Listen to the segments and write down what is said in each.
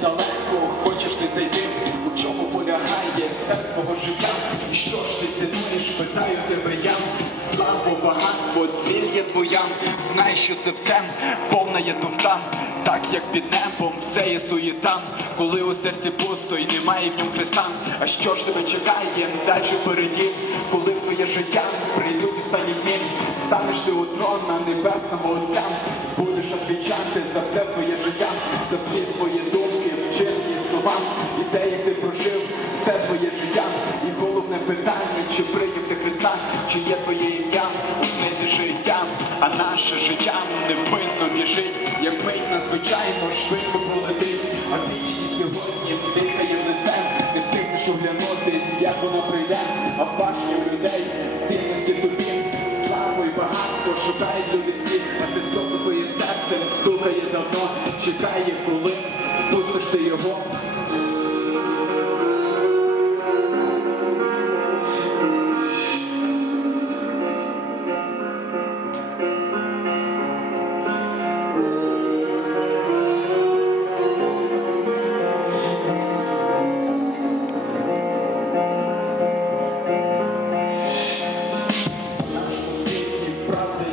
далеко, хочеш ти зайти, у чому полягає сенс твого життя? І що ж ти цінуєш, питаю тебе я, слава багатство, ціль є твоя, знай, що це все повна є туфта, так як під небом все є суєта, коли у серці пусто і немає в ньому Христа. А що ж тебе чекає, ну, далі впереді, коли твоє життя прийдуть останні дні, станеш ти у на небесному отця, будеш відвічати за все своє життя, за всі свої думки слова, і те, як ти прожив все своє життя. І головне питання, чи прийняв ти Христа, чи є твоє ім'я у книзі життя, а наше життя невпинно біжить, як мить надзвичайно швидко пролетить, а вічність сьогодні дихає в лице, не встигнеш оглянутись, як воно прийде, а у людей цінності тобі, славу і багатство шукають люди всі, а Христос у твоє серце стукає давно, чекає,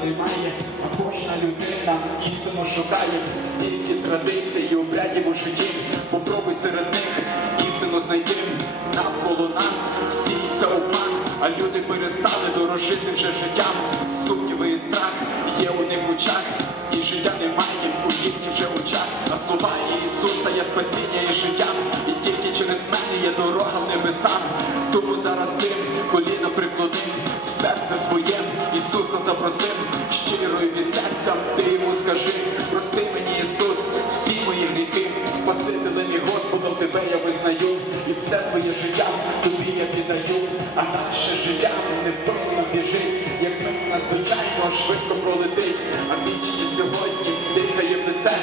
немає, а кожна людина істину шукає, стільки традицій і обрядів у житті, попробуй серед них істину знайти. Навколо нас сіється обман, а люди перестали дорожити вже життям. Сумніви і страх є у них очах, і життя немає у їхніх вже очах. А слова Ісуса є спасіння і життя, і тільки через мене є дорога в небеса. Тому зараз ти коліна приклади серце своє Ісуса запросив і тебе я визнаю, і все своє життя тобі я віддаю, а наше життя невпинно біжить, як ми надзвичайно швидко пролетить, а вічність сьогодні дихає в лице,